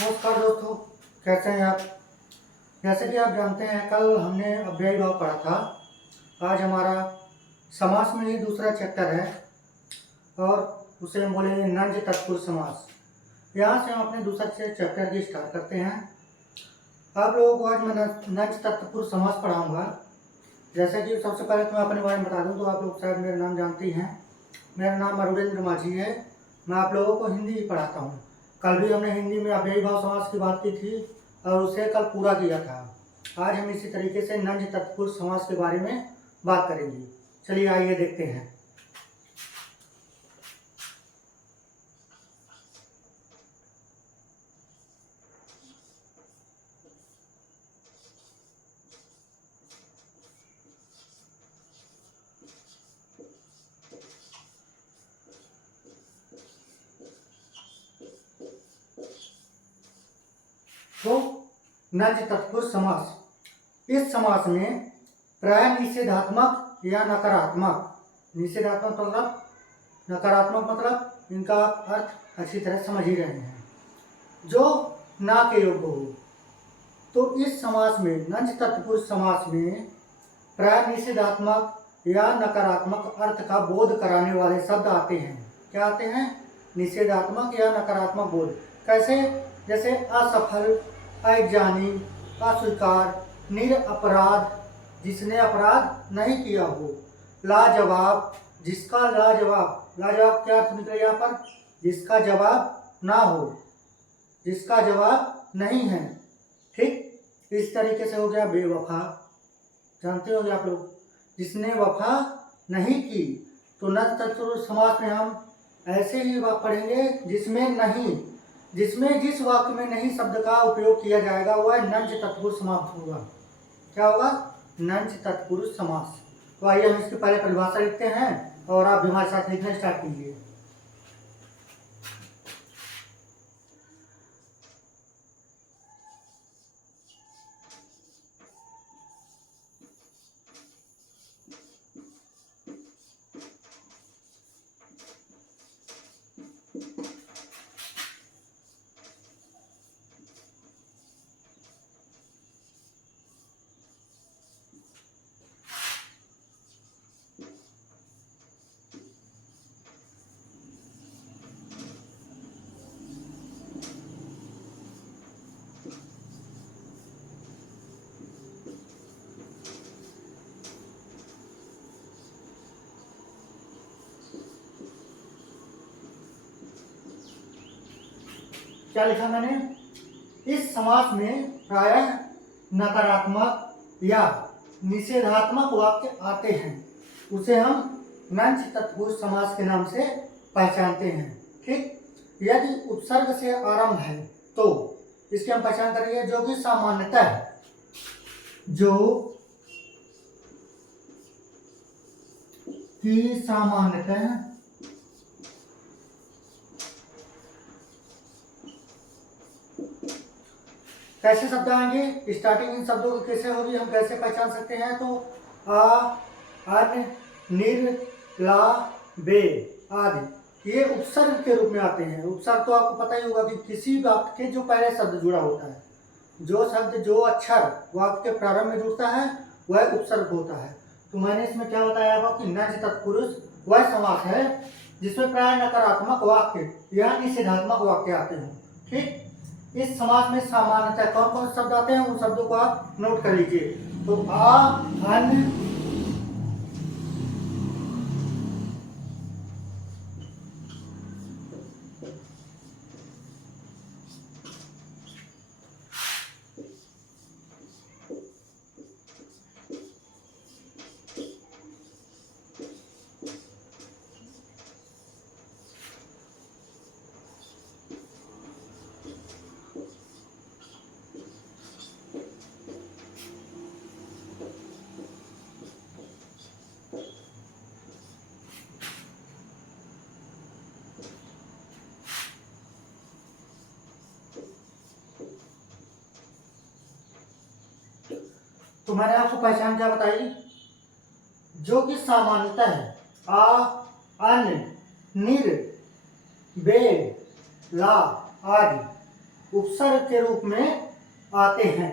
नमस्कार दोस्तों, कैसे हैं आप। जैसे कि आप जानते हैं, कल हमने अव्ययी भाव पढ़ा था। आज हमारा समास में ही दूसरा चैप्टर है और उसे हम बोलेंगे नंज तत्पुरुष समास। यहाँ से हम अपने दूसरा चैप्टर की स्टार्ट करते हैं। आप लोगों को आज मैं नंज तत्पुरुष समास पढ़ाऊँगा। जैसे कि सबसे पहले तो मैं अपने बारे में बता दूँ तो आप लोग शायद मेरा नाम जानते ही हैं। मेरा नाम अरुणेंद्र माझी है। मैं आप लोगों को हिंदी ही पढ़ाता हूँ। कल भी हमने हिंदी में अव्ययी भाव समास की बात की थी और उसे कल पूरा किया था। आज हम इसी तरीके से नंज तत्पुरुष समास के बारे में बात करेंगे। चलिए आइए देखते हैं। तो नंज तत्पुरुष समास, इस समास में प्राय निषेधात्मक या नकारात्मक, निषेधात्मक मतलब नकारात्मक मतलब इनका अर्थ अच्छी तरह समझ ही रहे हैं, जो ना के योग्य हो। तो इस समास में नंज तत्पुरुष समास में प्राय निषेधात्मक या नकारात्मक अर्थ का बोध कराने वाले शब्द आते हैं। क्या आते हैं? निषेधात्मक या नकारात्मक बोध। कैसे? जैसे असफल, अज्ञानी, अस्वीकार, निरपराध, जिसने अपराध नहीं किया हो, लाजवाब, जिसका लाजवाब, लाजवाब क्या अर्थ निकले यहाँ पर? जिसका जवाब ना हो, जिसका जवाब नहीं है। ठीक इस तरीके से हो गया बेवफा, जानते होंगे आप लोग, जिसने वफा नहीं की। तो नंज तत्पुरुष समास में हम ऐसे ही वाक्य पढ़ेंगे जिसमें नहीं, जिसमें जिस वाक्य में नहीं शब्द का उपयोग किया जाएगा वह नंज तत्पुरुष समास होगा। क्या होगा? नंज तत्पुरुष समास। तो आइए हम इसकी पहले परिभाषा लिखते हैं और आप भी हमारे साथ लिखना स्टार्ट कीजिए। क्या लिखा मैंने? इस समास में प्रायः नकारात्मक या निषेधात्मक वाक्य आते हैं, उसे हम नंज तत्पुरुष समास के नाम से पहचानते हैं। ठीक, यदि उपसर्ग से आरंभ है तो इसकी हम पहचान करेंगे, जो कि सामान्यतः, जो कि सामान्यतः कैसे शब्द आएंगे, स्टार्टिंग इन शब्दों की कैसे होगी, हम कैसे पहचान सकते हैं? तो आ, अन, निर, ला, बे आदि ये उपसर्ग के रूप में आते हैं। उपसर्ग तो आपको पता ही होगा कि किसी वाक्य के जो पहले शब्द जुड़ा होता है, जो शब्द, जो अक्षर वाक्य के प्रारंभ में जुड़ता है वह उपसर्ग होता है। तो मैंने इसमें क्या बताया आपको कि नंज तत्पुरुष वह समास है जिसमें प्राय नकारात्मक वाक्य या निषेधात्मक वाक्य आते हैं। ठीक, इस समास में सामान्यतः कौन कौन शब्द आते हैं उन शब्दों को आप नोट कर लीजिए। तो आ, अन, तो मैंने आपको पहचान क्या बताई? जो कि सामान्यता है आ, अन, निर, बे, ला आदि उपसर्ग के रूप में आते हैं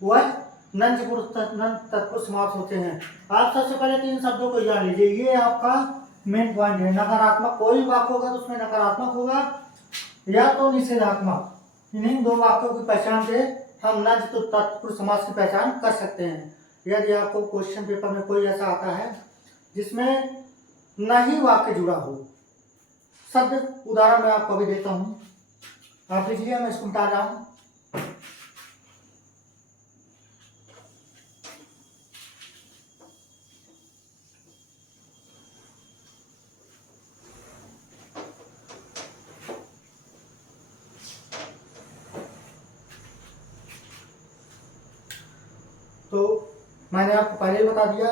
वह नंज तत्पुरुष समास होते हैं। आप सबसे पहले 3 शब्दों को जान लीजिए, ये आपका मेन पॉइंट है। नकारात्मक कोई वाक्य होगा तो उसमें नकारात्मक होगा या तो निषेधात्मक, इन्हीं 2 वाक्यों की पहचान से हम नंज तत्पुरुष समास की पहचान कर सकते हैं। यदि आपको क्वेश्चन पेपर में कोई ऐसा आता है जिसमें नहीं वाक्य जुड़ा हो, शब्द उदाहरण मैं आपको भी देता हूं, आप लिखिए, मैं इसको मिटा रहा हूं। तो मैंने आपको पहले ही बता दिया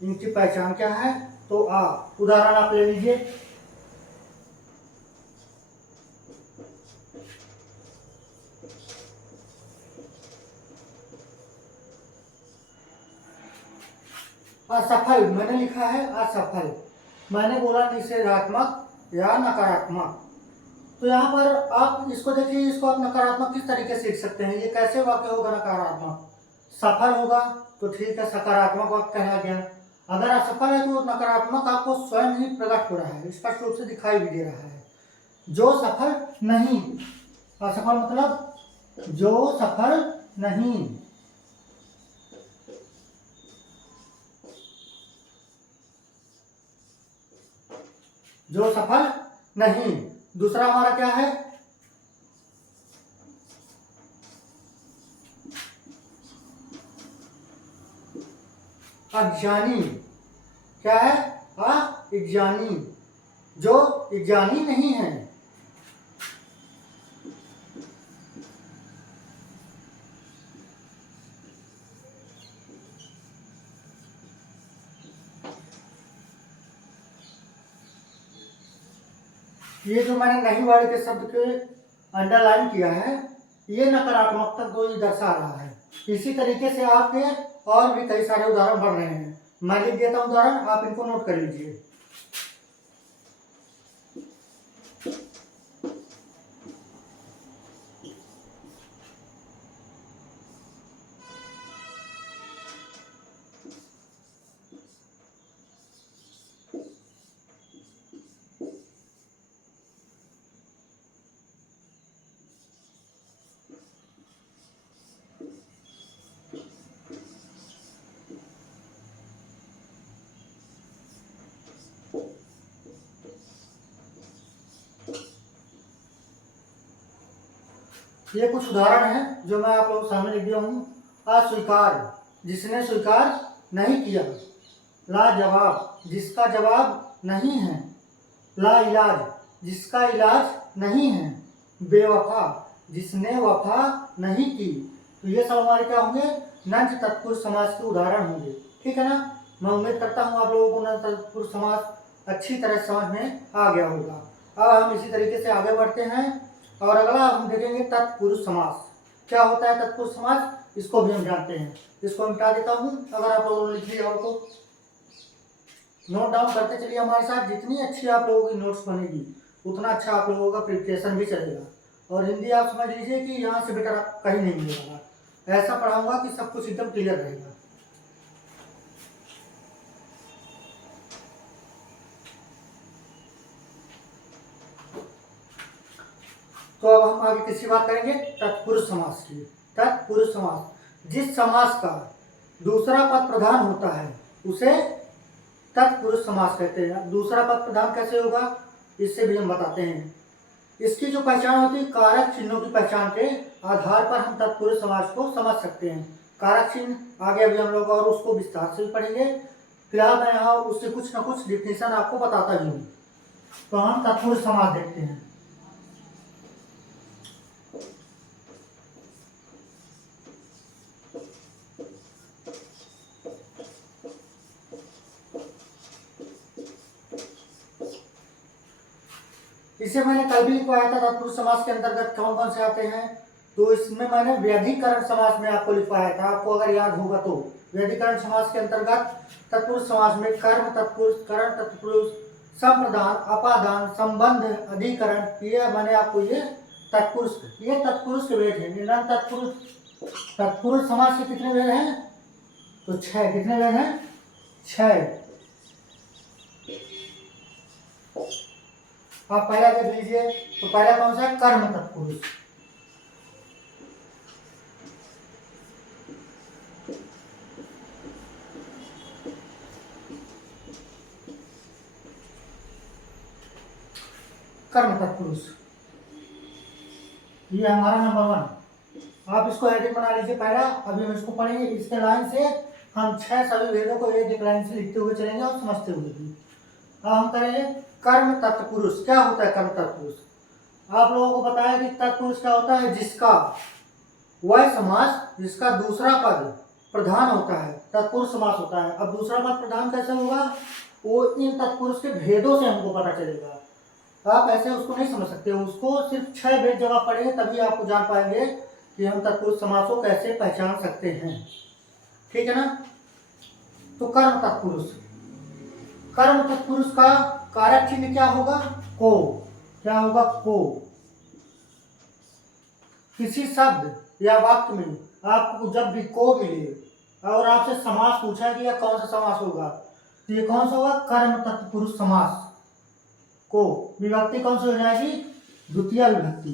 इनकी पहचान क्या है। तो उदाहरण आप ले लीजिए। असफल मैंने लिखा है असफल, मैंने बोला निषेधात्मक या नकारात्मक। तो यहाँ पर आप इसको देखिए, इसको आप नकारात्मक किस तरीके से लिख सकते हैं। ये कैसे वाक्य होगा नकारात्मक? सफल होगा तो ठीक है, सकारात्मक वाक्य कहा गया। अगर असफल है तो नकारात्मक आपको स्वयं ही प्रकट हो रहा है, स्पष्ट रूप से दिखाई भी दे रहा है। जो सफल नहीं, असफल मतलब जो सफल नहीं, जो सफल नहीं। दूसरा हमारा क्या है? अज्ञानी। क्या है? अज्ञानी, जो अज्ञानी नहीं है। ये जो मैंने नहीं वाले के शब्द के अंडरलाइन किया है, ये नकारात्मकता को ही दर्शा रहा है। इसी तरीके से आपके और भी कई सारे उदाहरण बढ़ रहे हैं। मैं लिख देता हूं उदाहरण, आप इनको नोट कर लीजिए। ये कुछ उदाहरण हैं जो मैं आप लोगों के सामने लिख दिया हूँ। अस्वीकार, जिसने स्वीकार नहीं किया। लाजवाब, जिसका जवाब नहीं है। लाइलाज, जिसका इलाज नहीं है। बेवफा, जिसने वफा नहीं की। तो ये सब हमारे क्या होंगे? नंज तत्पुरुष समास के उदाहरण होंगे। ठीक है ना? मैं उम्मीद करता हूँ आप लोगों को नंज तत्पुरुष समास अच्छी तरह समझ में आ गया होगा। अब हम इसी तरीके से आगे बढ़ते हैं और अगला हम देखेंगे तत्पुरुष समास। क्या होता है तत्पुरुष समास, इसको भी हम जानते हैं। इसको मिटा देता हूँ, अगर आप लोगों ने लिख लिया हो तो नोट डाउन करते चलिए हमारे साथ। जितनी अच्छी आप लोगों की नोट्स बनेगी उतना अच्छा आप लोगों का प्रिपरेशन भी चलेगा। और हिंदी आप समझ लीजिए कि यहाँ से बेटर कहीं नहीं मिलेगा। ऐसा पढ़ाऊंगा कि सब कुछ एकदम क्लियर रहेगा। तो अब हम आगे किसकी बात करेंगे? तत्पुरुष समास की। तत्पुरुष समास, जिस समास का दूसरा पद प्रधान होता है उसे तत्पुरुष समास कहते हैं। दूसरा पद प्रधान कैसे होगा, इससे भी हम बताते हैं। इसकी जो पहचान होती है, कारक चिन्हों की पहचान के आधार पर हम तत्पुरुष समास को समझ सकते हैं। कारक चिन्ह आगे अभी हम लोग और उसको विस्तार से भी पढ़ेंगे। फिलहाल मैं यहाँ उससे कुछ न कुछ डिफिनेशन आपको बताता ही हूँ। तो हम तत्पुरुष समास देखते हैं। इसे मैंने कल भी लिखवाया था। तत्पुरुष समास के अंतर्गत कौन कौन से आते हैं, तो इसमें मैंने व्यधिकरण समास में आपको लिखवाया था। आपको अगर याद होगा तो व्यधिकरण समास के अंतर्गत तत्पुरुष समास में कर्म तत्पुरुष, करण तत्पुरुष, संप्रदान, अपादान, संबंध, अधिकरण, ये मैंने आपको ये तत्पुरुष, ये तत्पुरुष के वेद है। निरंत तत्पुरुष, तत्पुरुष समास के कितने वेद हैं? तो 6। कितने वेद हैं? 6। आप पहला देख लीजिए, तो पहला कौन सा है? कर्म तत्पुरुष। कर्म तत्पुरुष, ये हमारा नंबर 1। आप इसको हेडिंग बना लीजिए पहला। अभी हम इसको पढ़ेंगे इसके लाइन से। हम 6 सभी वेदों को एक लाइन से लिखते हुए चलेंगे और समझते हुए भी। अब हम करेंगे कर्म तत्पुरुष। क्या होता है कर्म तत्पुरुष? आप लोगों को बताया कि तत्पुरुष क्या होता है? जिसका, वह समास जिसका दूसरा पद प्रधान होता है, तत्पुरुष समास होता है। अब दूसरा पद प्रधान कैसे होगा? वो इन तत्पुरुष के भेदों से हमको पता चलेगा। आप ऐसे उसको नहीं समझ सकते, उसको सिर्फ 6 भेद जब आप पढ़ेंगे तभी आपको जान पाएंगे कि हम तत्पुरुष समास को कैसे पहचान सकते हैं। ठीक है ना? तो कर्म तत्पुरुष, कर्म तत्पुरुष का कारक चिन्ह क्या होगा? को। क्या होगा? को। किसी शब्द या वाक्य में आपको जब भी को मिले और आपसे समास पूछा कि यह कौन सा समास होगा, तो ये कौन सा होगा? कर्म तत्पुरुष समास। को विभक्ति कौन सी हो जाएगी? द्वितीय विभक्ति।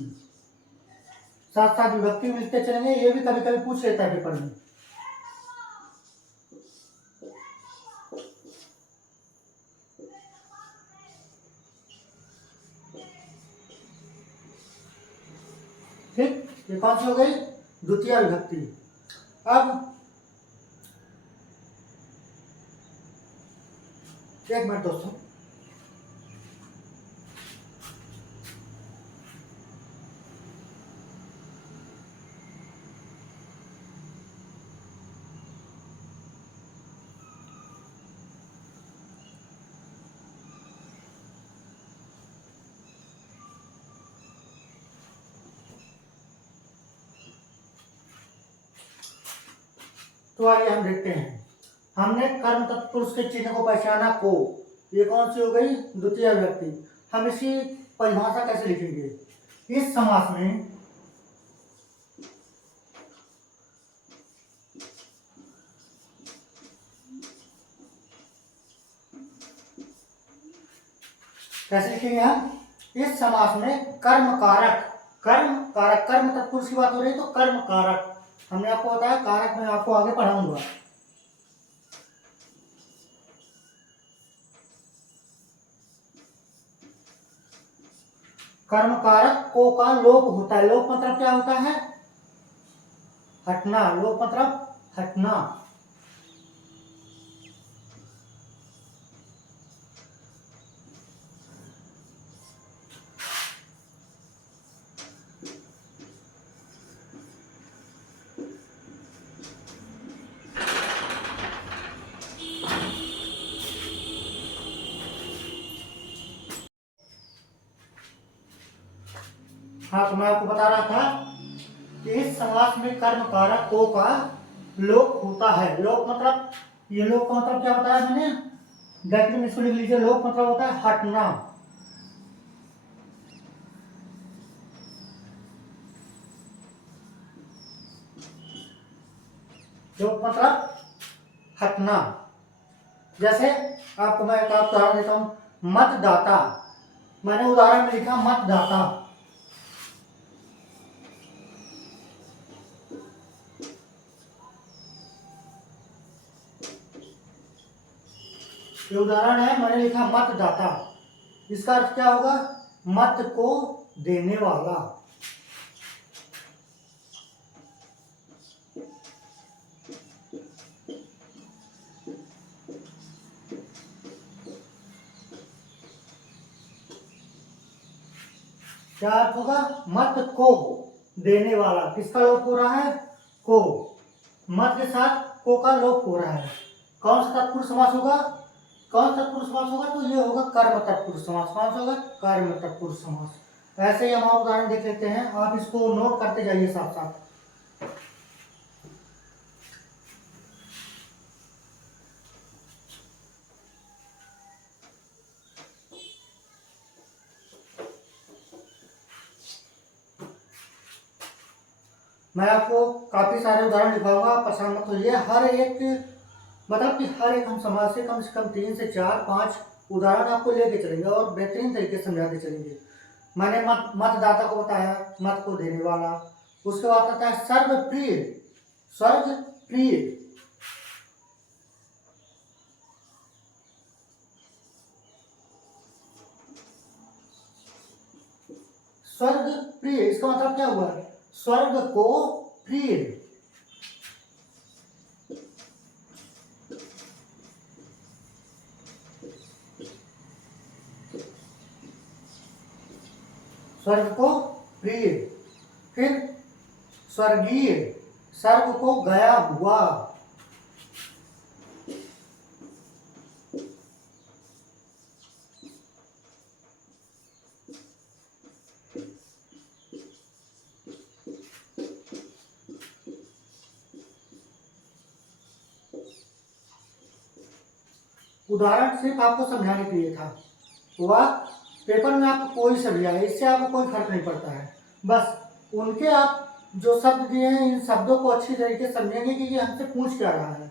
साथ साथ विभक्ति मिलते चलेंगे, ये भी कभी कभी पूछ लेता है पेपर में। ठीक, ये कौन सी हो गई? द्वितीय विभक्ति। अब एक मिनट दोस्तों, तो आइए हम देखते हैं। हमने कर्म तत्पुरुष के चिन्ह को पहचाना को, ये कौन सी हो गई? द्वितीय विभक्ति। हम इसी परिभाषा कैसे लिखेंगे? इस समास में कैसे लिखेंगे हम? इस समास में कर्म कारक, कर्म कारक, कर्म तत्पुरुष की बात हो रही है तो कर्म कारक। हमने आपको बताया कारक मैं आपको आगे पढ़ाऊंगा। कर्म कारक को का लोप होता है। लोप मतलब क्या होता है? हटना। लोप मतलब हटना। हाँ, तो मैं आपको बता रहा था कि इस समास में कर्म कारक को का लोप होता है। लोप मतलब, ये लोप का मतलब क्या बताया मैंने? ब्रैकेट में इसको लिख लीजिए। लोप मतलब होता है हटना। लोप मतलब हटना। जैसे आपको मैं एक उदाहरण देता हूं, मतदाता। मैंने उदाहरण में लिखा मतदाता। ये उदाहरण है, मैंने लिखा मतदाता। इसका अर्थ क्या होगा? मत को देने वाला। क्या अर्थ होगा? मत को देने वाला। किसका लोप हो रहा है? को। मत के साथ को का लोप हो रहा है। कौन सा तत्पुरुष समास होगा? कौन तत्पुरुष समास होगा? तो ये होगा कर्म तत्पुरुष समास। कौन सा होगा? कर्म तत्पुरुष समास। ऐसे ही हम और उदाहरण देख लेते हैं, आप इसको नोट करते जाइए साथ साथ। मैं आपको काफ़ी सारे उदाहरण दिखाऊंगा, आप परेशान मत होइए। हर एक मतलब कि हर एक हम समाज से कम 3 से 4 5 उदाहरण आपको लेके चलेंगे और बेहतरीन तरीके से समझाते चलेंगे। मैंने मतदाता को बताया, मत को देने वाला। उसके बाद आता है सर्वप्रिय। स्वर्गप्रिय, स्वर्गप्रिय इसका मतलब क्या हुआ? स्वर्ग को प्रिय। स्वर्ग को प्रिय। फिर स्वर्गीय, स्वर्ग को गया हुआ। उदाहरण सिर्फ आपको समझाने के लिए था। वह पेपर में आपको कोई सा भी आए, इससे आपको कोई फर्क नहीं पड़ता है। बस उनके आप जो शब्द दिए हैं, इन शब्दों को अच्छी तरीके से समझेंगे कि ये हमसे पूछ क्या रहा है।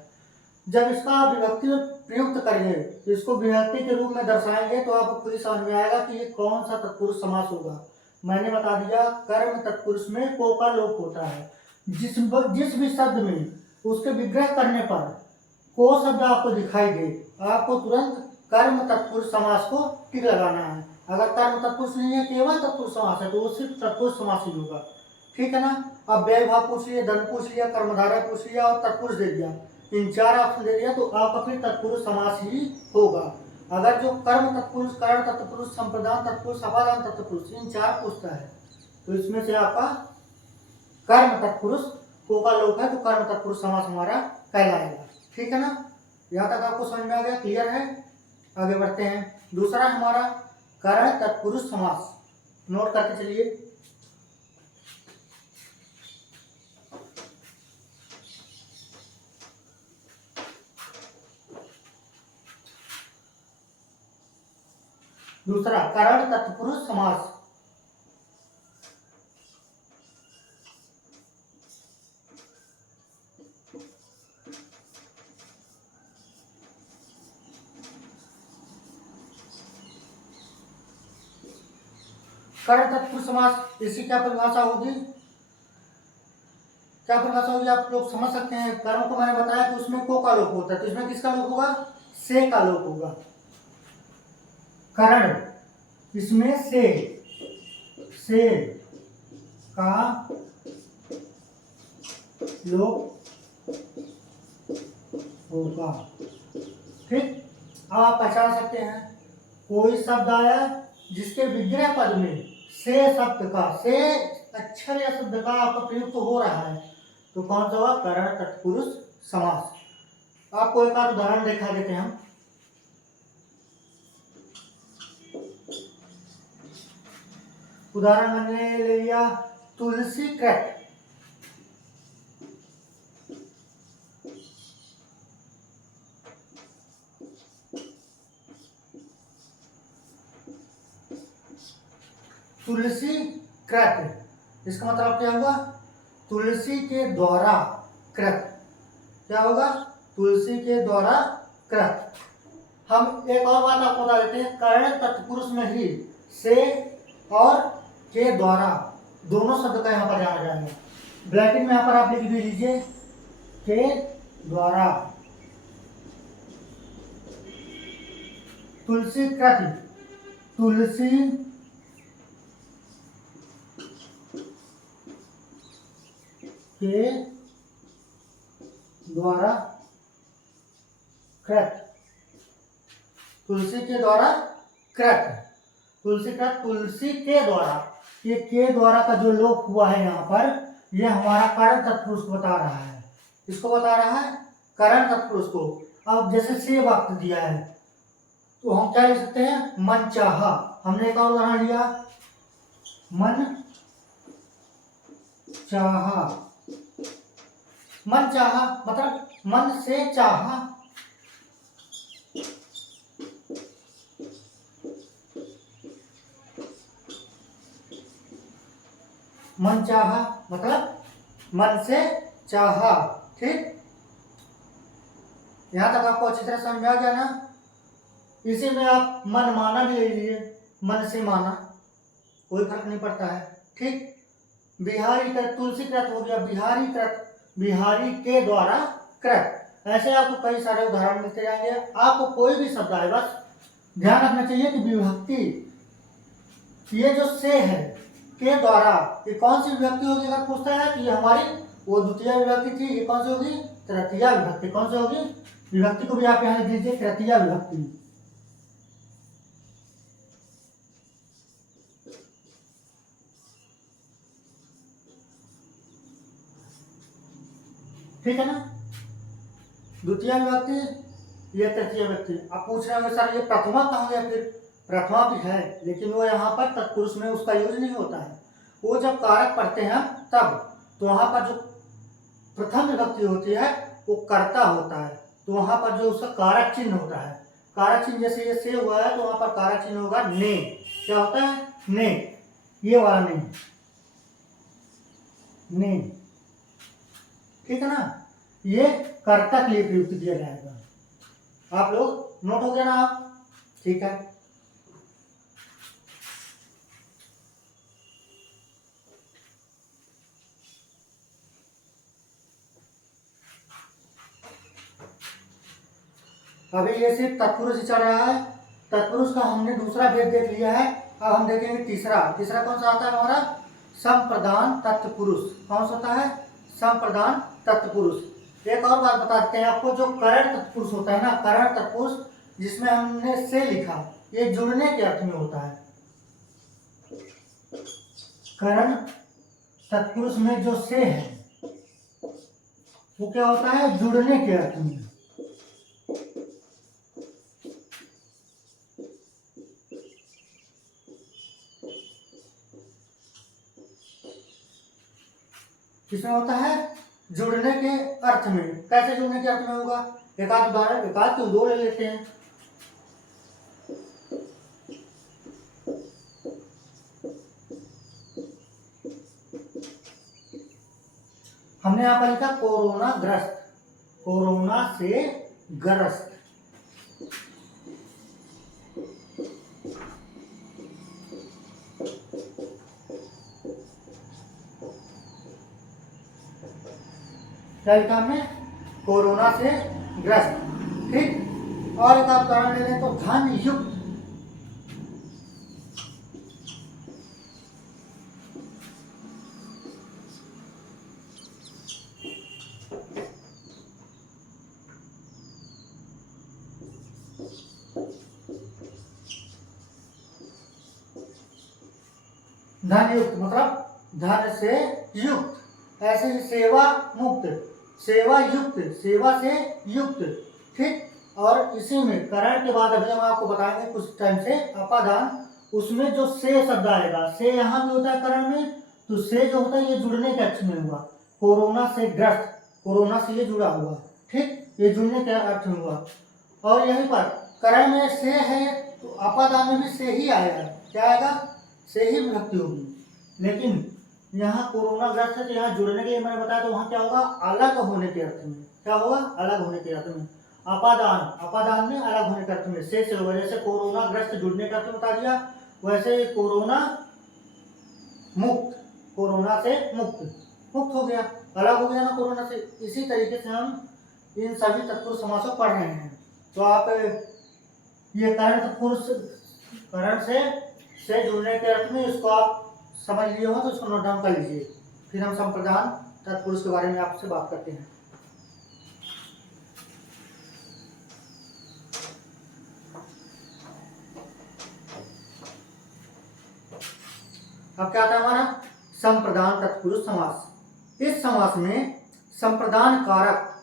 जब इसका आप विभक्ति में प्रयुक्त करेंगे, तो इसको विभक्ति के रूप में दर्शाएंगे, तो आपको खुद ही समझ में आएगा कि ये कौन सा तत्पुरुष समास होगा। मैंने बता दिया, कर्म तत्पुरुष में को का लोप होता है। जिस भी शब्द में उसके विग्रह करने पर को शब्द आपको दिखाई दे, आपको तुरंत कर्म तत्पुरुष समास को टिक लगाना है। अगर कर्म तत्पुरुष नहीं है, केवल तत्पुरुष समास है, तो वो सिर्फ तत्पुरुष समास ही होगा। ठीक है ना। अब व्यय भाव पूछ लिया, धन पूछ लिया, कर्मधारय पूछ लिया और तत्पुरुष दे दिया। इन 4 ऑप्शन दे दिया, तो आपका फिर तत्पुरुष समास ही होगा। अगर जो कर्म तत्पुरुष, करण तत्पुरुष, संप्रदान तत्पुरुष, अपादान तत्पुरुष, इन 4 पूछता है, तो इसमें से आपका कर्म तत्पुरुष को का लोप है, तो कर्म तत्पुरुष समास हमारा कहलाएगा। ठीक है ना। यहाँ तक आपको समझ में आ गया, क्लियर है। आगे बढ़ते हैं। दूसरा हमारा करण तत्पुरुष समास, नोट करके चलिए। दूसरा करण तत्पुरुष समास। करण तत्पुरुष समास, इसकी क्या परिभाषा होगी? क्या परिभाषा होगी आप लोग समझ सकते हैं। कर्म को मैंने बताया कि उसमें को का लोप होता है, तो इसमें किसका लोप होगा? से का लोप होगा। करण, इसमें से का लोप होगा। ठीक। अब आप पहचान सकते हैं, कोई शब्द आया जिसके विग्रह पद में से शब्द का, से अक्षर या शब्द का आपका प्रयुक्त हो रहा है, तो कौन सा हुआ? करण तत्पुरुष समास। आपको एक आध उदाहरण दिखा देते हैं हम। उदाहरण मैंने ले लिया तुलसी कृत। तुलसी कृत, इसका मतलब क्या हुआ? तुलसी के द्वारा कृत। क्या होगा? तुलसी के द्वारा कृत। हम एक और बात आपको बता देते हैं, कर्ण तत्पुरुष में ही से और के द्वारा दोनों शब्द का यहाँ पर जाना जाएगा। ब्रैकेट में यहाँ पर आप लिख भी लीजिए, के द्वारा। तुलसी कृत, तुलसी के द्वारा कृत। तुलसी के द्वारा कृत, तुलसी कृत, तुलसी के द्वारा। ये के द्वारा का जो लोप हुआ है यहाँ पर, ये हमारा करण तत्पुरुष को बता रहा है। इसको बता रहा है करण तत्पुरुष को। अब जैसे से वक्त दिया है, तो हम क्या लिख सकते हैं? मन चाहा। हमने एक और उदाहरण लिया, मन चाहा। मन चाहा मतलब मन से चाहा। मन चाहा मतलब मन से चाहा। ठीक, यहां तक आपको अच्छी तरह समझ में आ गया ना। इसी में आप मन माना भी ले लीजिए, मन से माना, कोई फर्क नहीं पड़ता है। ठीक, बिहारी कृत, तुलसी कृत हो गया बिहारी कृत, बिहारी के द्वारा कृत। ऐसे आपको कई सारे उदाहरण मिलते जाएंगे। आपको कोई भी शब्द आए बस ध्यान रखना चाहिए कि विभक्ति, ये जो से है के द्वारा, ये कौन सी विभक्ति होगी अगर पूछता है कि ये हमारी वो द्वितीय विभक्ति थी, ये कौन सी होगी, तृतीया विभक्ति। कौन सी होगी, विभक्ति को भी आप यहाँ लिख दीजिए, तृतीया विभक्ति। ठीक है ना, द्वितीय विभक्ति, ये तृतीय विभक्ति। अब पूछ रहे होंगे सर ये प्रथमा कहाँ गया, फिर प्रथमा भी है लेकिन वो यहाँ पर तत्पुरुष में उसका यूज नहीं होता है। वो जब कारक पढ़ते हैं तब, तो वहां पर जो प्रथम विभक्ति होती है वो कर्ता होता है, तो वहां पर जो उसका कारक चिन्ह होता है, कारक चिन्ह जैसे ये से हुआ है तो वहां पर कारक चिन्ह होगा ने। क्या होता है, ने, ये वाला ने, ने। ठीक है ना, ये कर्ता के लिए प्रयुक्त किया जाएगा। आप लोग नोट हो गया ना आप, ठीक है। अभी ये सिर्फ तत्पुरुष ही चल रहा है, तत्पुरुष का हमने दूसरा भेद देख लिया है। अब हम देखेंगे तीसरा। तीसरा कौन सा आता है हमारा, संप्रदान तत्पुरुष। कौन सा होता है, संप्रदान तत्पुरुष। एक और बात बता देते हैं आपको, जो करण तत्पुरुष होता है ना, करण तत्पुरुष जिसमें हमने से लिखा, ये जुड़ने के अर्थ में होता है। करण तत्पुरुष में जो से है वो क्या होता है, जुड़ने के अर्थ में। किसमें होता है, जुड़ने के अर्थ में। कैसे जुड़ने के अर्थ में होगा, एक आध उदाहरण, एक आध क्यों दो ले लेते हैं। हमने यहां पर लिखा कोरोना ग्रस्त, कोरोना से ग्रस्त। क्या लिखा हमने, कोरोना से ग्रस्त। ठीक, और एक आप उदाहरण ले लें तो धन युक्त। धन युक्त मतलब धन से युक्त। ऐसे ही सेवा मुक्त, सेवा युक्त, सेवा से युक्त। ठीक, और इसी में करण के बाद अभी हम आपको बताएंगे कुछ टाइम से अपादान, उसमें जो से शब्द आएगा, से यहाँ भी होता है करण में, तो से जो होता है ये जुड़ने के अर्थ में हुआ। कोरोना से ग्रस्त, कोरोना से ये जुड़ा हुआ। ठीक, ये जुड़ने के अर्थ में हुआ। और यहीं पर करण में से है तो अपादान में भी से ही आएगा। क्या आएगा, से ही विभक्ति होगी। लेकिन यहाँ कोरोना ग्रस्त है तो यहाँ जुड़ने के लिए मैंने बताया, तो वहाँ क्या होगा, अलग होने के अर्थ में। क्या होगा, अलग होने के अर्थ में। अपादान, अपादान में अलग होने के अर्थ में से होगा। जैसे कोरोना ग्रस्त जुड़ने का अर्थ बता दिया, वैसे कोरोना मुक्त, कोरोना से मुक्त, मुक्त हो गया, अलग हो गया ना कोरोना से। इसी तरीके से हम इन सभी तत्पुरुष समासों पढ़ रहे हैं। तो आप ये करण तत्पुरुष, करण से जुड़ने के अर्थ में इसको आप समझ लिए हो तो इसको नोट डाउन कर लीजिए। फिर हम संप्रदान तत्पुरुष के बारे में आपसे बात करते हैं। अब क्या आता है हमारा, संप्रदान तत्पुरुष समास। इस समास में संप्रदान कारक,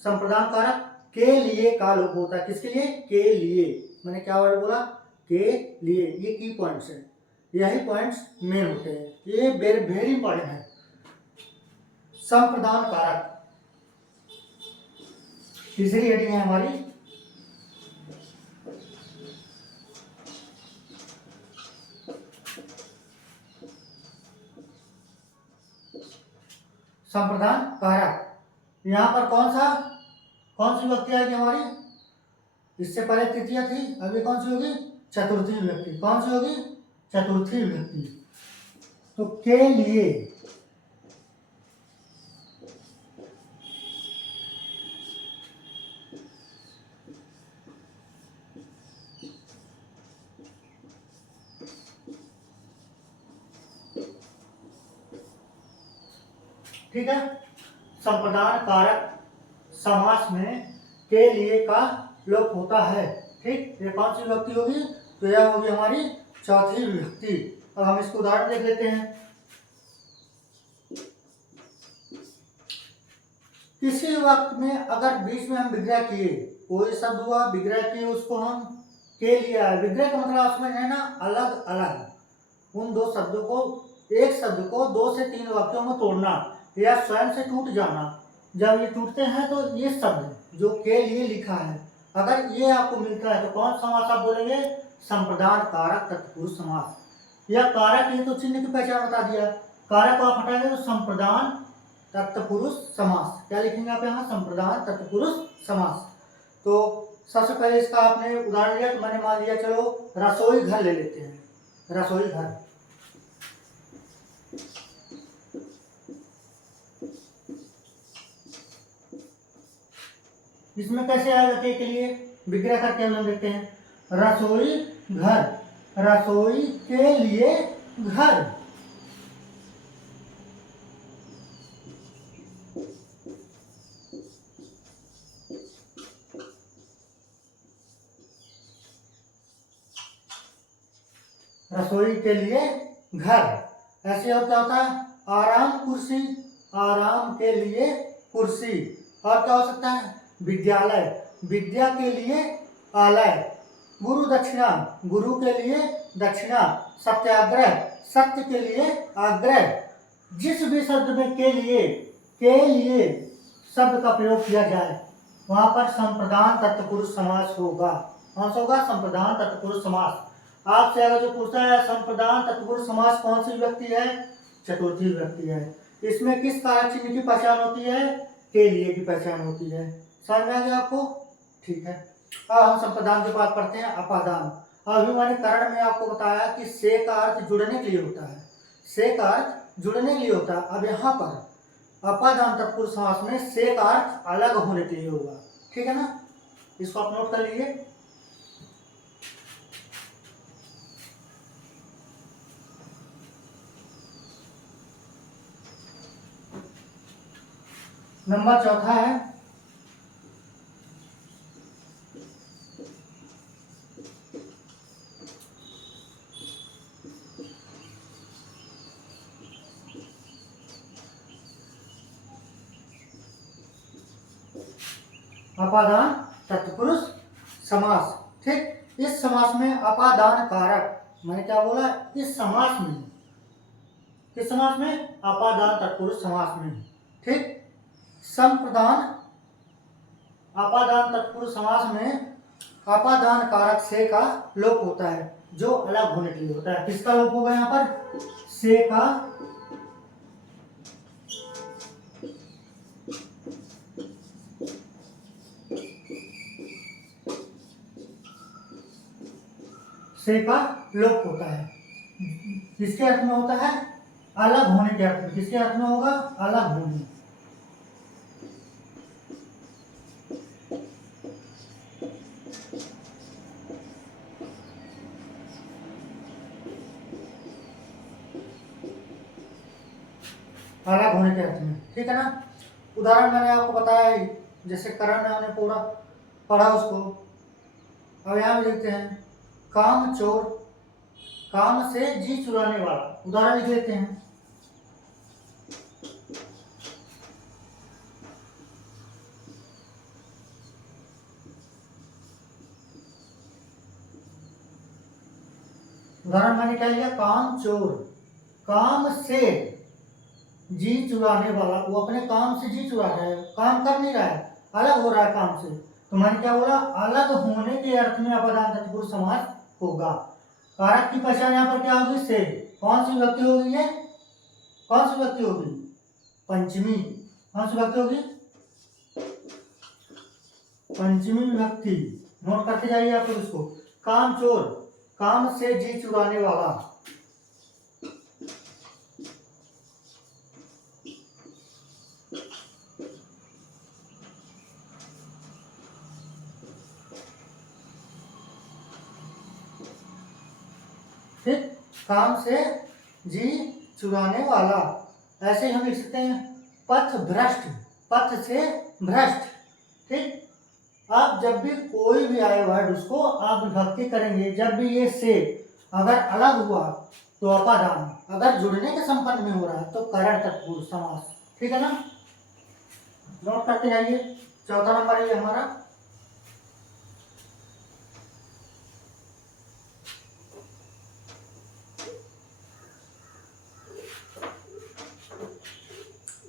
संप्रदान कारक के लिए का लोप होता है। किसके लिए, के लिए। मैंने क्या वर्ड बोला, के लिए। ये की पॉइंट्स है, यही पॉइंट्स मेन होते हैं, ये वेरी इंपॉर्टेंट है। संप्रदान कारक, तीसरी हेडिंग है हमारी, संप्रदान कारक। यहाँ पर कौन सी विभक्ति आएगी हमारी? इससे पहले तृतीया थी, अभी कौन सी होगी? चतुर्थी विभक्ति। कौन सी होगी? चतुर्थी विभक्ति। तो के लिए ठीक है। संप्रदान कारक समास में के लिए का लोप होता है। ठीक, ये कौन सी विभक्ति होगी? तो यह होगी हमारी चौथी विभक्ति। अब हम इसको उदाहरण देख लेते हैं। किसी वक्त में अगर बीच में हम विग्रह किए, कोई शब्द हुआ विग्रह किए, उसको हम के लिया। विग्रह का मतलब आप समझ रहे हैं ना, अलग अलग उन दो शब्दों को, एक शब्द को 2 से 3 वाक्यों में तोड़ना या स्वयं से टूट जाना। जब ये टूटते हैं तो ये शब्द जो के लिए लिखा है, अगर ये आपको मिलता है तो कौन समास आप बोलेंगे? संप्रदान कारक तत्पुरुष समास। या कारक ये तो चिन्ह की पहचान बता दिया, कारक को आप हटाएंगे तो संप्रदान तत्पुरुष समास। क्या लिखेंगे आप यहाँ? संप्रदान तत्पुरुष समास। तो सबसे पहले इसका आपने उदाहरण लिया, तो मैंने मान लिया चलो रसोई घर ले लेते हैं। रसोई घर, इसमें कैसे आएगा के लिए? विग्रह करके हम देखते हैं। रसोई घर, रसोई के लिए घर। रसोई के लिए घर। ऐसे और क्या होता है? आराम कुर्सी, आराम के लिए कुर्सी। और क्या हो सकता है? विद्यालय, विद्या के लिए आलय। गुरु दक्षिणा, गुरु के लिए दक्षिणा। सत्याग्रह, सत्य के लिए आग्रह। जिस भी शब्द में के लिए शब्द का प्रयोग किया जाए वहां पर संप्रदान तत्पुरुष समास होगा। कौन सा होगा? संप्रदान तत्पुरुष समास। आपसे अगर जो पूछता है संप्रदान तत्पुरुष समास कौन सी विभक्ति है? चतुर्थी विभक्ति है। इसमें किस कारक चिन्ह की पहचान होती है? के लिए की पहचान होती है। समझ में आ गया आपको? ठीक है। अब हम संप्रदान की बात करते हैं। अपादान। अभी मैंने कारण में आपको बताया कि से का अर्थ जुड़ने के लिए होता है। से का अर्थ जुड़ने के लिए होता है। अब यहाँ पर अपादान तत्पुरुष समास में से का अर्थ अलग होने के लिए होगा। ठीक है ना? इसको आप नोट कर लीजिए। नंबर चौथा है अपादान तत्पुरुष समास। ठीक, इस समास में अपादान कारक, मैंने क्या बोला? इस समास में, किस समास में? अपादान तत्पुरुष समास में। ठीक, संप्रदान अपादान तत्पुरुष समास में अपादान कारक से का लोप होता है, जो अलग होने के लिए होता है। किसका लोप होगा यहाँ पर? से का लोप होता है। किसके अर्थ में होता है? अलग होने के अर्थ में। किसके अर्थ में होगा? अलग होने। अलग होने के अर्थ में। ठीक है ना? उदाहरण मैंने आपको बताया ही, जैसे करण में हमने पूरा पढ़ा उसको। अब यहाँ भी देखते हैं, काम चोर, काम से जी चुराने वाला। उदाहरण लिख लेते हैं। उदाहरण मैंने क्या लिया? काम चोर, काम से जी चुराने वाला। वो अपने काम से जी चुरा रहा है, काम कर नहीं रहा है, अलग हो रहा है काम से। तो मैंने क्या बोला? अलग होने के अर्थ में अपादान तत्पुरुष समास होगा। कारक की पहचान यहाँ पर क्या होगी? से। कौन सी विभक्ति होगी ये? कौन सी विभक्ति होगी? पंचमी कौन सी विभक्ति होगी? पंचमी विभक्ति। नोट करते जाइए आप लोग इसको। कामचोर, काम से जी चुराने वाला। ठीक, काम से जी चुराने वाला। ऐसे ही हम लिख सकते हैं पथ भ्रष्ट, पथ से भ्रष्ट। ठीक, आप जब भी कोई भी आए वर्ड उसको आप विभक्ति करेंगे, जब भी ये से अगर अलग हुआ तो अपादान, अगर जुड़ने के संबंध में हो रहा है तो करण तत्पुरुष समास। ठीक है ना, नोट करते जाइए। चौथा नंबर ये हमारा।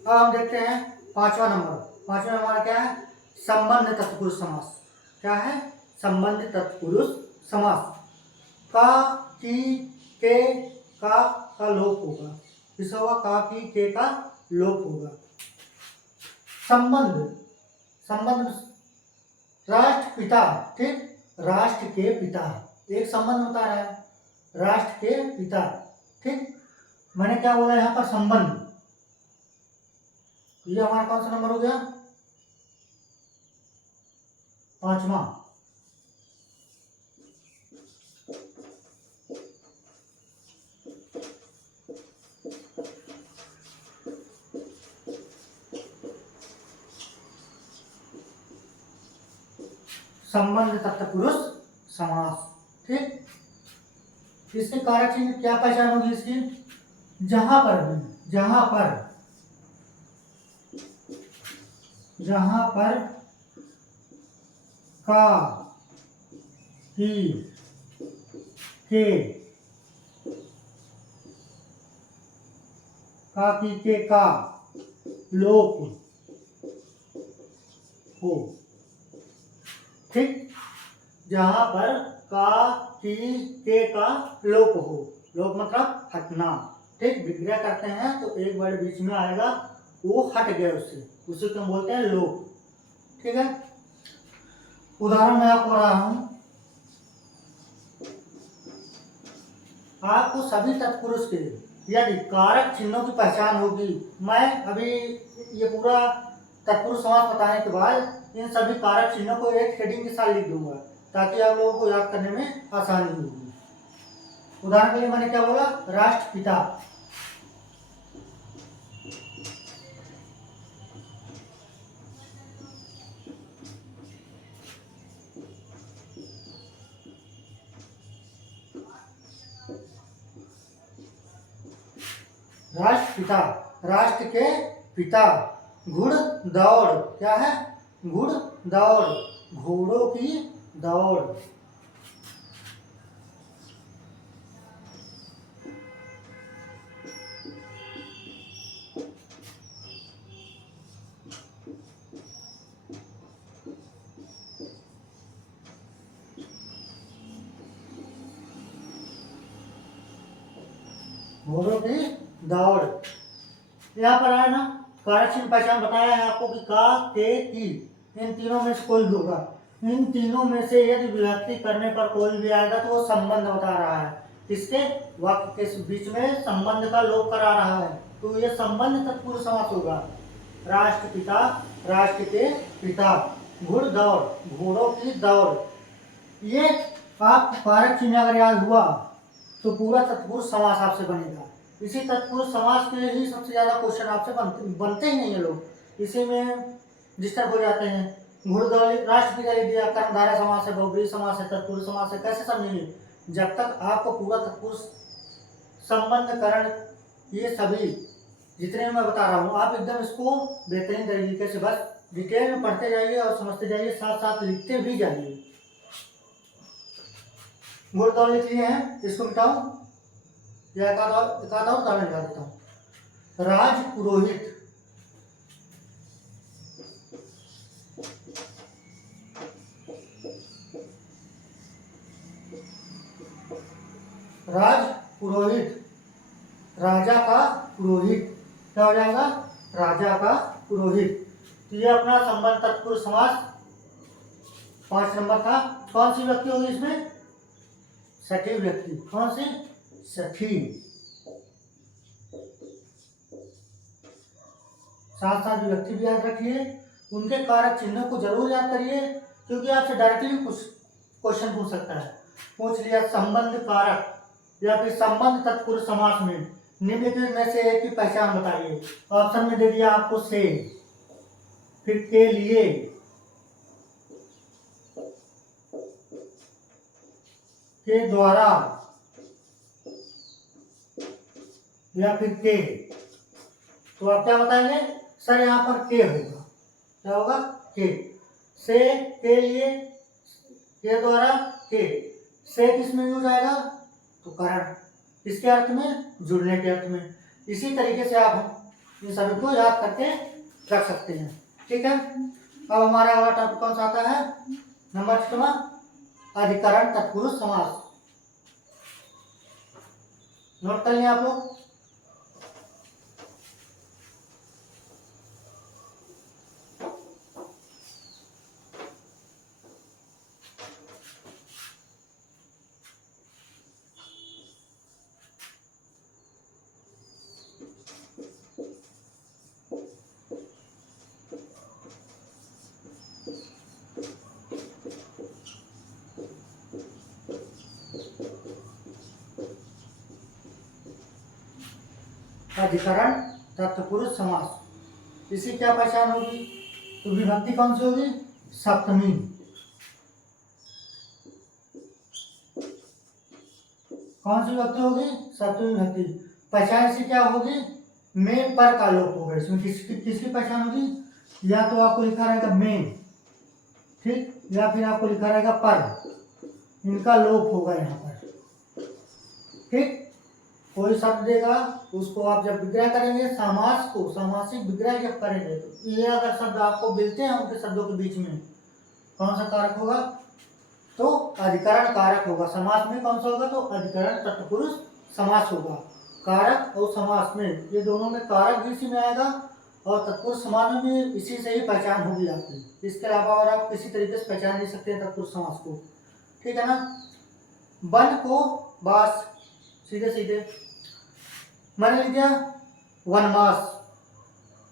अब हम देखते हैं पांचवा नंबर। पांचवा हमारा क्या है? संबंध तत्पुरुष समास। क्या है? संबंध तत्पुरुष समास। का, की, के, का लोप होगा। किसका होगा? का, की, के का लोप होगा। संबंध, संबंध राष्ट्र पिता। ठीक, राष्ट्र के पिता, एक संबंध बता रहा है, राष्ट्र के पिता। ठीक, मैंने क्या बोला यहाँ पर? संबंध। ये हमारा कौन सा नंबर हो गया? पांचवा। संबंध तत्पुरुष समास। ठीक, इसके कारक चिन्ह क्या पहचान होगी इसकी? जहां पर भी, जहां पर का, की, के, का, की, के का लोप हो। ठीक, जहां पर का, की, के का लोप हो। लोप मतलब हटना। ठीक, विग्रह करते हैं तो एक वर्ड बीच में आएगा, वो हट गया उससे, उसे क्या बोलते हैं? लोप। ठीक है, उदाहरण मैं आपको रहा हूं। आपको सभी तत्पुरुष के यदि कारक चिन्हों की पहचान होगी, मैं अभी ये पूरा तत्पुरुष समास बताने के बाद इन सभी कारक चिन्हों को एक हेडिंग के साथ लिख दूंगा ताकि आप लोगों को याद करने में आसानी होगी। उदाहरण के लिए मैंने क्या बोला? राष्ट्रपिता। राष्ट्रपिता, राष्ट्र के पिता। घुड़ दौड़, क्या है? घुड़ दौड़, घोड़ों की दौड़। घोड़ों की दौड़। यहाँ पर आया ना, कारक चिन्ह पहचान बताया है आपको कि का, के, की, इन तीनों में से कोई भी होगा। इन तीनों में से यदि विभक्ति करने पर कोई भी आएगा तो वो संबंध बता रहा है, किसके? वाक्य के बीच में संबंध का लोप करा रहा है, तो ये संबंध तत्पुरुष समास होगा। राष्ट्रपिता, राष्ट्र के पिता। घुड़ दौड़, घोड़ों की दौड़। ये आप कारक चिन्ह अगर याद हुआ तो पूरा तत्पुरुष समास आपसे बनेगा। इसी तत्पुरुष समास के ही सबसे ज्यादा क्वेश्चन आपसे बनते ही नहीं है लोग, इसी में डिस्टर्ब हो जाते हैं। घुड़दौड़ी, राष्ट्रपिता लिख दिया, कर्मधारय समास है, बहुब्रीहि समास है, तत्पुरुष समास है, कैसे समझेंगे? जब तक आपको पूरा तत्पुरुष संबंध करण ये सभी जितने मैं बता रहा हूँ आप एकदम इसको बेहतरीन तरीके से बस डिटेल में पढ़ते जाइए और समझते जाइए, साथ साथ लिखते भी जाइए। घुड़दौड़ लिख लिए हैं, इसको मिटाऊं या एक आधा और उदाहरण निकाल देता हूं। राज पुरोहित, राज पुरोहित, राजा का पुरोहित क्या हो जाएगा? राजा का पुरोहित। तो ये अपना संबंध तत्पुरुष समास 5 नंबर था। कौन सी व्यक्ति होगी इसमें? सठी व्यक्ति। कौन सी? सठी। साथ साथ व्यक्ति भी याद रखिए, उनके कारक चिन्हों को जरूर याद करिए, क्योंकि आपसे डायरेक्टली कुछ क्वेश्चन पूछ सकता है। पूछ लिया संबंध कारक या फिर संबंध तत्पुरुष समास में निम्नलिखित में से एक की पहचान बताइए। ऑप्शन में दे दिया आपको से, फिर के लिए, के द्वारा, या फिर के। तो आप क्या बताएंगे? सर यहाँ पर के होगा। क्या होगा? के। से, के लिए, के द्वारा, के। से किस में यूज आएगा? तो कारण। किसके अर्थ में? जुड़ने के अर्थ में। इसी तरीके से आप इन सभी को याद करके रख सकते हैं। ठीक है। अब हमारा अगला टॉपिक कौन सा आता है? नंबर 6, अधिकरण तत्पुरुष समास। नोट कर लिया आप लोग। अधिकरण तत्पुरुष समास। इसी क्या पहचान होगी? तो विभक्ति कौन सी होगी? सप्तमी। कौन सी विभक्ति होगी? सप्तमी विभक्ति। पहचान इसकी क्या होगी? में पर का लोप होगा। इसमें किसकी पहचान होगी? या तो आपको लिखा रहेगा में, ठीक, या फिर आपको लिखा रहेगा पर। इनका लोप होगा यहाँ पर। ठीक। कोई शब्द देगा, उसको आप जब विग्रह करेंगे, समास को सामासिक विग्रह जब करेंगे, तो ये अगर शब्द आपको मिलते हैं उनके शब्दों के बीच में, कौन सा कारक होगा? तो अधिकरण कारक होगा। समास में कौन सा होगा? तो अधिकरण तत्पुरुष समास होगा। कारक और समास में, ये दोनों में कारक भी इसी में आएगा और तत्पुरुष समास में भी इसी से ही पहचान होगी आपकी। इसके अलावा और आप किसी तरीके से पहचान नहीं सकते हैं तत्पुरुष समास को। ठीक है ना। वन को वास, सीधे सीधे मान लीजिए वनवास,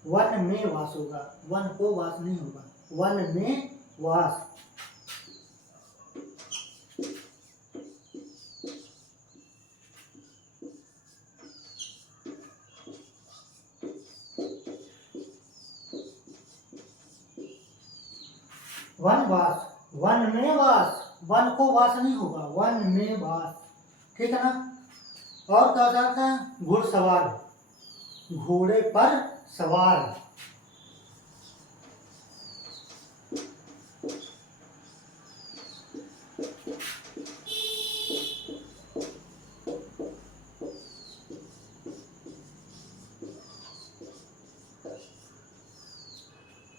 वन में वास होगा, वन को वास नहीं होगा, वन में वास। वनवास, वन में वास, वन को वास नहीं होगा, वन में वास। ठीक है ना। और क्या होता है? घुड़सवार, घोड़े पर सवार।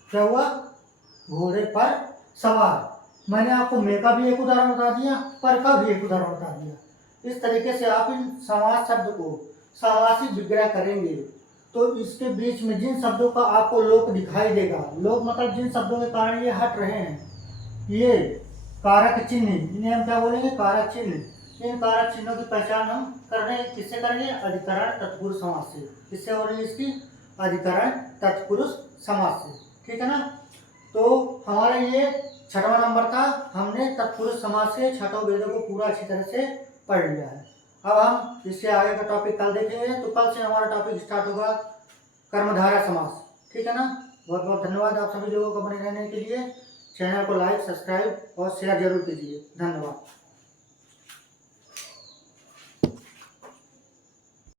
क्या हुआ? घोड़े पर सवार। मैंने आपको मे का भी एक उदाहरण बता दिया, पर का भी एक उदाहरण बता दिया। इस तरीके से आप इन समास शब्द को समासिक विग्रह करेंगे तो इसके बीच में जिन शब्दों का आपको लोप दिखाई देगा, लोप मतलब जिन शब्दों के कारण ये हट रहे हैं, ये कारक चिन्ह, इन्हें हम क्या बोलेंगे? कारक चिन्ह। इन कारक चिन्हों की पहचान हम कर रहे हैं, किससे करेंगे? अधिकरण तत्पुरुष समास से। किससे हो रही है इसकी? अधिकरण तत्पुरुष समास से। ठीक है ना। तो हमारा ये 6वां नंबर था। हमने तत्पुरुष समास के 6 वेदों को पूरा अच्छी तरह से पढ़ लिया है। अब हम इससे आगे का टॉपिक कल देखेंगे। तो कल से हमारा टॉपिक स्टार्ट होगा कर्मधारय समास। ठीक है ना। बहुत बहुत धन्यवाद आप सभी लोगों को बने रहने के लिए। चैनल को लाइक, सब्सक्राइब और शेयर जरूर कीजिए। धन्यवाद।